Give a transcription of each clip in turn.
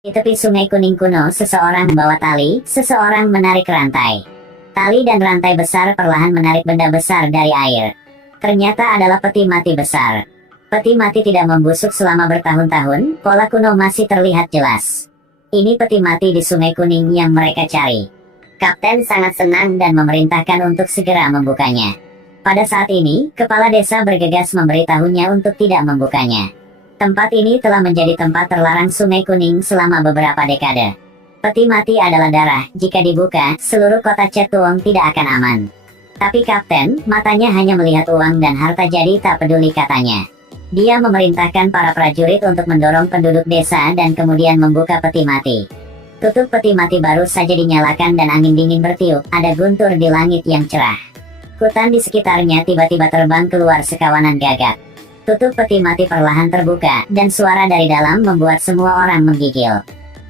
Di tepi Sungai Kuning kuno, seseorang membawa tali, seseorang menarik rantai. Tali dan rantai besar perlahan menarik benda besar dari air. Ternyata adalah peti mati besar. Peti mati tidak membusuk selama bertahun-tahun, pola kuno masih terlihat jelas. Ini peti mati di Sungai Kuning yang mereka cari. Kapten sangat senang dan memerintahkan untuk segera membukanya. Pada saat ini, kepala desa bergegas memberitahunya untuk tidak membukanya. Tempat ini telah menjadi tempat terlarang Sungai Kuning selama beberapa dekade. Peti mati adalah darah, jika dibuka, seluruh kota Cetuong tidak akan aman. Tapi kapten, matanya hanya melihat uang dan harta jadi tak peduli katanya. Dia memerintahkan para prajurit untuk mendorong penduduk desa dan kemudian membuka peti mati. Tutup peti mati baru saja dinyalakan dan angin dingin bertiup, ada guntur di langit yang cerah. Hutan di sekitarnya tiba-tiba terbang keluar sekawanan gagak. Tutup peti mati perlahan terbuka, dan suara dari dalam membuat semua orang menggigil.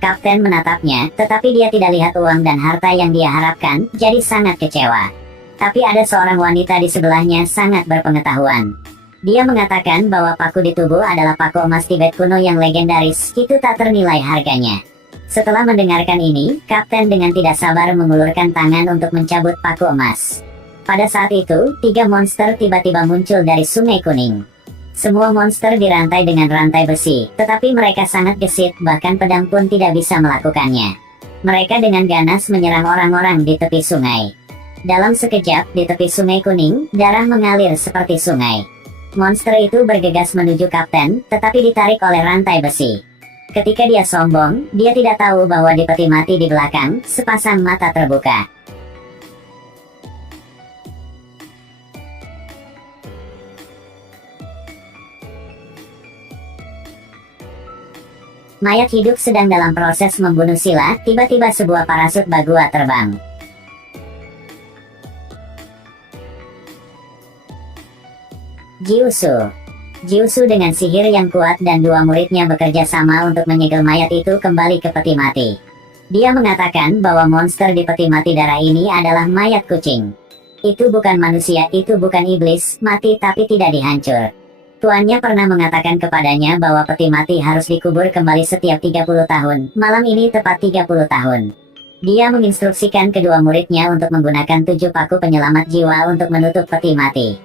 Kapten menatapnya, tetapi dia tidak lihat uang dan harta yang dia harapkan, jadi sangat kecewa. Tapi ada seorang wanita di sebelahnya sangat berpengetahuan. Dia mengatakan bahwa paku di tubuh adalah paku emas Tibet kuno yang legendaris, itu tak ternilai harganya. Setelah mendengarkan ini, kapten dengan tidak sabar mengulurkan tangan untuk mencabut paku emas. Pada saat itu, 3 monster tiba-tiba muncul dari Sungai Kuning. Semua monster dirantai dengan rantai besi, tetapi mereka sangat gesit, bahkan pedang pun tidak bisa melakukannya. Mereka dengan ganas menyerang orang-orang di tepi sungai. Dalam sekejap, di tepi Sungai Kuning, darah mengalir seperti sungai. Monster itu bergegas menuju kapten, tetapi ditarik oleh rantai besi. Ketika dia sombong, dia tidak tahu bahwa di peti mati di belakang, sepasang mata terbuka. Mayat hidup sedang dalam proses membunuh Sila, tiba-tiba sebuah parasut Bagua terbang. Jiusu dengan sihir yang kuat dan 2 muridnya bekerja sama untuk menyegel mayat itu kembali ke peti mati. Dia mengatakan bahwa monster di peti mati darah ini adalah mayat kucing. Itu bukan manusia, itu bukan iblis, mati tapi tidak dihancur. Tuannya pernah mengatakan kepadanya bahwa peti mati harus dikubur kembali setiap 30 tahun, malam ini tepat 30 tahun. Dia menginstruksikan kedua muridnya untuk menggunakan 7 paku penyelamat jiwa untuk menutup peti mati.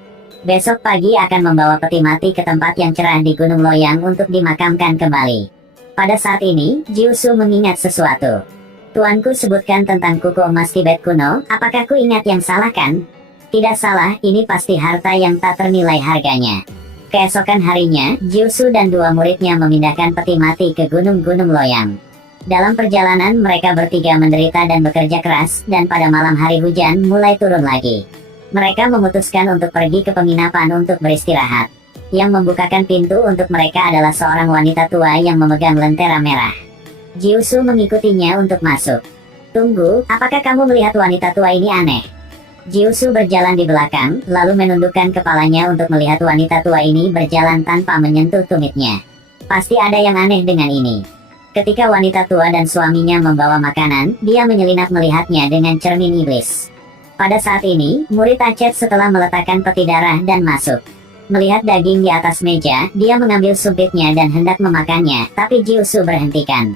Besok pagi akan membawa peti mati ke tempat yang cerah di Gunung Loyang untuk dimakamkan kembali. Pada saat ini, Jiusu mengingat sesuatu. Tuanku sebutkan tentang kuku emas Tibet kuno, apakah ku ingat yang salah kan? Tidak salah, ini pasti harta yang tak ternilai harganya. Keesokan harinya, Jiusu dan 2 muridnya memindahkan peti mati ke Gunung Loyang. Dalam perjalanan mereka bertiga menderita dan bekerja keras, dan pada malam hari hujan mulai turun lagi. Mereka memutuskan untuk pergi ke penginapan untuk beristirahat. Yang membukakan pintu untuk mereka adalah seorang wanita tua yang memegang lentera merah. Jiusu mengikutinya untuk masuk. Tunggu, apakah kamu melihat wanita tua ini aneh? Jiusu berjalan di belakang, lalu menundukkan kepalanya untuk melihat wanita tua ini berjalan tanpa menyentuh tumitnya. Pasti ada yang aneh dengan ini. Ketika wanita tua dan suaminya membawa makanan, dia menyelinap melihatnya dengan cermin iblis. Pada saat ini, murid Acet setelah meletakkan peti darah dan masuk. Melihat daging di atas meja, dia mengambil sumpitnya dan hendak memakannya, tapi Jiusu berhentikan.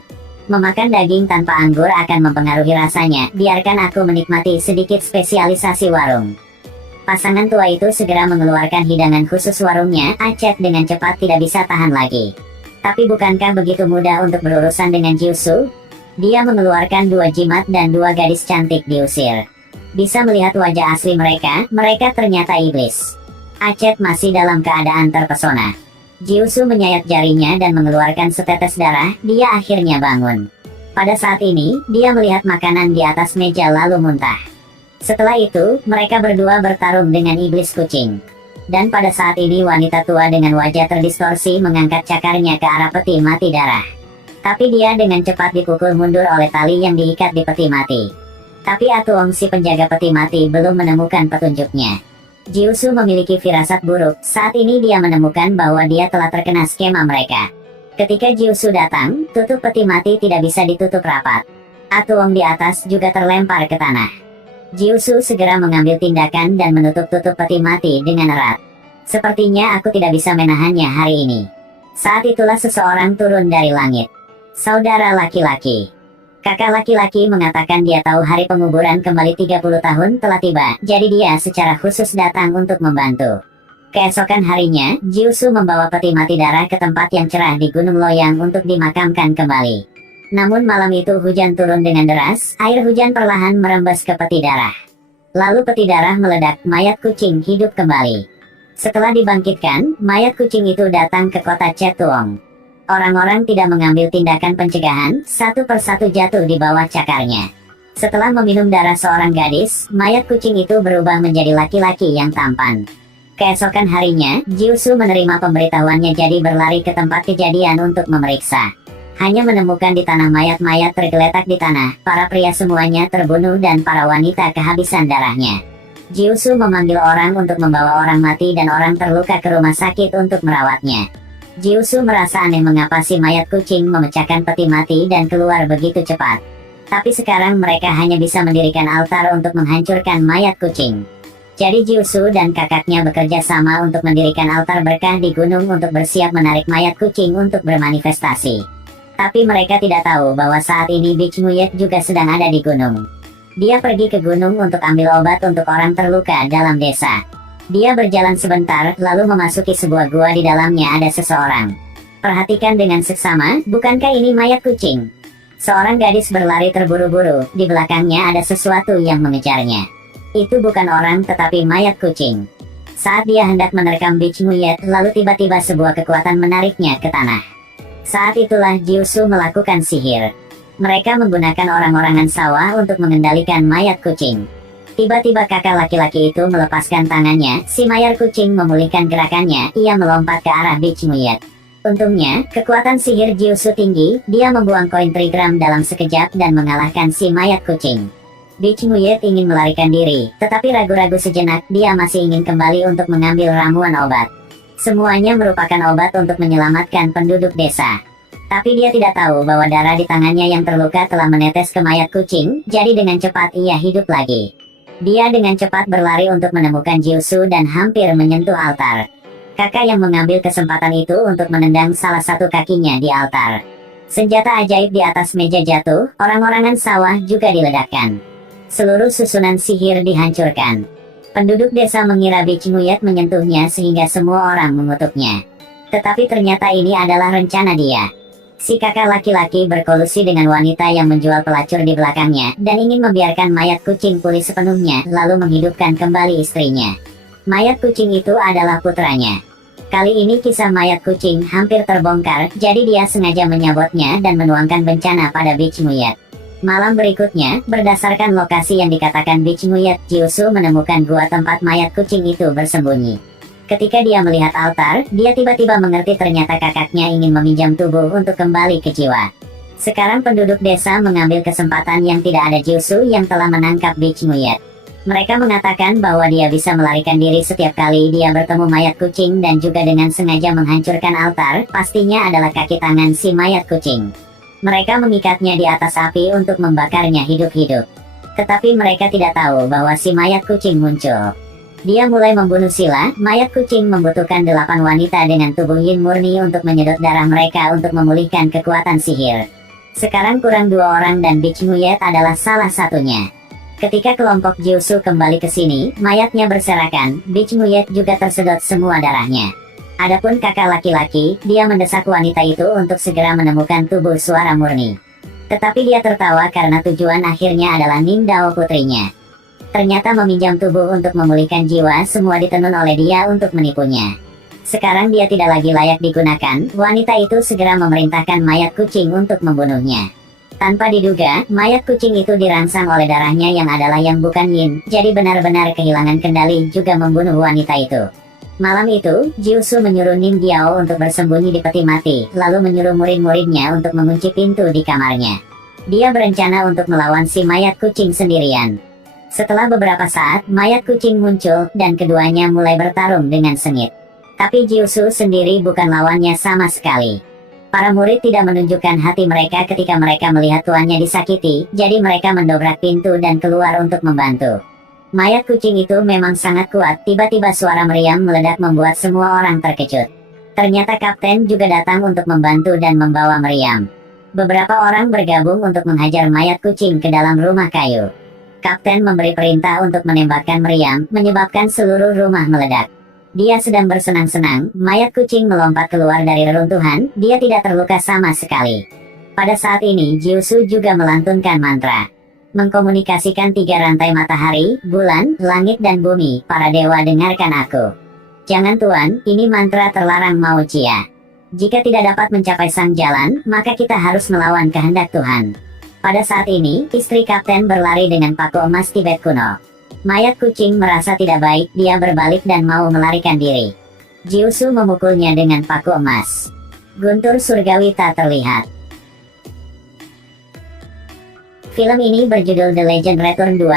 Memakan daging tanpa anggur akan mempengaruhi rasanya, biarkan aku menikmati sedikit spesialisasi warung. Pasangan tua itu segera mengeluarkan hidangan khusus warungnya, Acet dengan cepat tidak bisa tahan lagi. Tapi bukankah begitu mudah untuk berurusan dengan Jiusu? Dia mengeluarkan 2 jimat dan 2 gadis cantik diusir. Bisa melihat wajah asli mereka ternyata iblis. Acet masih dalam keadaan terpesona. Jiusu menyayat jarinya dan mengeluarkan setetes darah, dia akhirnya bangun. Pada saat ini, dia melihat makanan di atas meja lalu muntah. Setelah itu, mereka berdua bertarung dengan iblis kucing. Dan pada saat ini wanita tua dengan wajah terdistorsi mengangkat cakarnya ke arah peti mati darah. Tapi dia dengan cepat dipukul mundur oleh tali yang diikat di peti mati. Tapi Atuong si penjaga peti mati belum menemukan petunjuknya. Jiusu memiliki firasat buruk, saat ini dia menemukan bahwa dia telah terkena skema mereka. Ketika Jiusu datang, tutup peti mati tidak bisa ditutup rapat. Atuong di atas juga terlempar ke tanah. Jiusu segera mengambil tindakan dan menutup tutup peti mati dengan erat. Sepertinya aku tidak bisa menahannya hari ini. Saat itulah seseorang turun dari langit. Saudara laki-laki. Kakak laki-laki mengatakan dia tahu hari penguburan kembali 30 tahun telah tiba, jadi dia secara khusus datang untuk membantu. Keesokan harinya, Jiusu membawa peti mati darah ke tempat yang cerah di Gunung Loyang untuk dimakamkan kembali. Namun malam itu hujan turun dengan deras, air hujan perlahan merembes ke peti darah. Lalu peti darah meledak, mayat kucing hidup kembali. Setelah dibangkitkan, mayat kucing itu datang ke kota Chetuong. Orang-orang tidak mengambil tindakan pencegahan, satu persatu jatuh di bawah cakarnya. Setelah meminum darah seorang gadis, mayat kucing itu berubah menjadi laki-laki yang tampan. Keesokan harinya, Jiusu menerima pemberitahuannya jadi berlari ke tempat kejadian untuk memeriksa. Hanya menemukan di tanah mayat-mayat tergeletak di tanah, para pria semuanya terbunuh dan para wanita kehabisan darahnya. Jiusu memanggil orang untuk membawa orang mati dan orang terluka ke rumah sakit untuk merawatnya. Jiusu merasa aneh mengapa si mayat kucing memecahkan peti mati dan keluar begitu cepat. Tapi sekarang mereka hanya bisa mendirikan altar untuk menghancurkan mayat kucing. Jadi Jiusu dan kakaknya bekerja sama untuk mendirikan altar berkah di gunung untuk bersiap menarik mayat kucing untuk bermanifestasi. Tapi mereka tidak tahu bahwa saat ini Bichmuyet juga sedang ada di gunung. Dia pergi ke gunung untuk ambil obat untuk orang terluka dalam desa. Dia berjalan sebentar, lalu memasuki sebuah gua. Di dalamnya ada seseorang. Perhatikan dengan seksama, bukankah ini mayat kucing? Seorang gadis berlari terburu-buru, di belakangnya ada sesuatu yang mengejarnya. Itu bukan orang tetapi mayat kucing. Saat dia hendak menerkam Bichmuyet, lalu tiba-tiba sebuah kekuatan menariknya ke tanah. Saat itulah Jiusu melakukan sihir. Mereka menggunakan orang-orangan sawah untuk mengendalikan mayat kucing. Tiba-tiba kakak laki-laki itu melepaskan tangannya, si mayat kucing memulihkan gerakannya, ia melompat ke arah Bichmuyet. Untungnya, kekuatan sihir Jiusu tinggi, dia membuang koin trigram dalam sekejap dan mengalahkan si mayat kucing. Bichmuyet ingin melarikan diri, tetapi ragu-ragu sejenak, dia masih ingin kembali untuk mengambil ramuan obat. Semuanya merupakan obat untuk menyelamatkan penduduk desa. Tapi dia tidak tahu bahwa darah di tangannya yang terluka telah menetes ke mayat kucing, jadi dengan cepat ia hidup lagi. Dia dengan cepat berlari untuk menemukan Jiusu dan hampir menyentuh altar. Kakak yang mengambil kesempatan itu untuk menendang salah satu kakinya di altar. Senjata ajaib di atas meja jatuh, orang-orangan sawah juga diledakkan. Seluruh susunan sihir dihancurkan. Penduduk desa mengira Bichmuyet menyentuhnya sehingga semua orang mengutuknya. Tetapi ternyata ini adalah rencana dia. Si kakak laki-laki berkolusi dengan wanita yang menjual pelacur di belakangnya, dan ingin membiarkan mayat kucing pulih sepenuhnya, lalu menghidupkan kembali istrinya. Mayat kucing itu adalah putranya. Kali ini kisah mayat kucing hampir terbongkar, jadi dia sengaja menyabotnya dan menuangkan bencana pada Bichmuyet. Malam berikutnya, berdasarkan lokasi yang dikatakan Bichmuyet, Jiusu menemukan gua tempat mayat kucing itu bersembunyi. Ketika dia melihat altar, dia tiba-tiba mengerti ternyata kakaknya ingin meminjam tubuh untuk kembali ke jiwa. Sekarang penduduk desa mengambil kesempatan yang tidak ada Jiusu yang telah menangkap Bichmuyet. Mereka mengatakan bahwa dia bisa melarikan diri setiap kali dia bertemu mayat kucing dan juga dengan sengaja menghancurkan altar, pastinya adalah kaki tangan si mayat kucing. Mereka mengikatnya di atas api untuk membakarnya hidup-hidup. Tetapi mereka tidak tahu bahwa si mayat kucing muncul. Dia mulai membunuh sila, mayat kucing membutuhkan 8 wanita dengan tubuh yin murni untuk menyedot darah mereka untuk memulihkan kekuatan sihir. Sekarang kurang 2 orang dan Bichmuyet adalah salah satunya. Ketika kelompok Jiusu kembali ke sini, mayatnya berserakan, Bichmuyet juga tersedot semua darahnya. Adapun kakak laki-laki, dia mendesak wanita itu untuk segera menemukan tubuh suara murni. Tetapi dia tertawa karena tujuan akhirnya adalah Ningdao putrinya. Ternyata meminjam tubuh untuk memulihkan jiwa semua ditenun oleh dia untuk menipunya. Sekarang dia tidak lagi layak digunakan, wanita itu segera memerintahkan mayat kucing untuk membunuhnya. Tanpa diduga, mayat kucing itu dirangsang oleh darahnya yang adalah yang bukan yin, jadi benar-benar kehilangan kendali juga membunuh wanita itu. Malam itu, Jiusu menyuruh Nim Giao untuk bersembunyi di peti mati, lalu menyuruh murid-muridnya untuk mengunci pintu di kamarnya. Dia berencana untuk melawan si mayat kucing sendirian. Setelah beberapa saat, mayat kucing muncul, dan keduanya mulai bertarung dengan sengit. Tapi Jiusu sendiri bukan lawannya sama sekali. Para murid tidak menunjukkan hati mereka ketika mereka melihat tuannya disakiti, jadi mereka mendobrak pintu dan keluar untuk membantu. Mayat kucing itu memang sangat kuat, tiba-tiba suara meriam meledak membuat semua orang terkejut. Ternyata kapten juga datang untuk membantu dan membawa meriam. Beberapa orang bergabung untuk menghajar mayat kucing ke dalam rumah kayu. Kapten memberi perintah untuk menembakkan meriam, menyebabkan seluruh rumah meledak. Dia sedang bersenang-senang, mayat kucing melompat keluar dari reruntuhan, dia tidak terluka sama sekali. Pada saat ini Jiusu juga melantunkan mantra. Mengkomunikasikan 3 rantai matahari, bulan, langit dan bumi, para dewa dengarkan aku. Jangan tuan, ini mantra terlarang Mao Chia. Jika tidak dapat mencapai sang jalan, maka kita harus melawan kehendak Tuhan. Pada saat ini, istri kapten berlari dengan paku emas Tibet kuno. Mayat kucing merasa tidak baik, dia berbalik dan mau melarikan diri. Jiusu memukulnya dengan paku emas. Guntur surgawi tak terlihat. Film ini berjudul The Legend Return 2,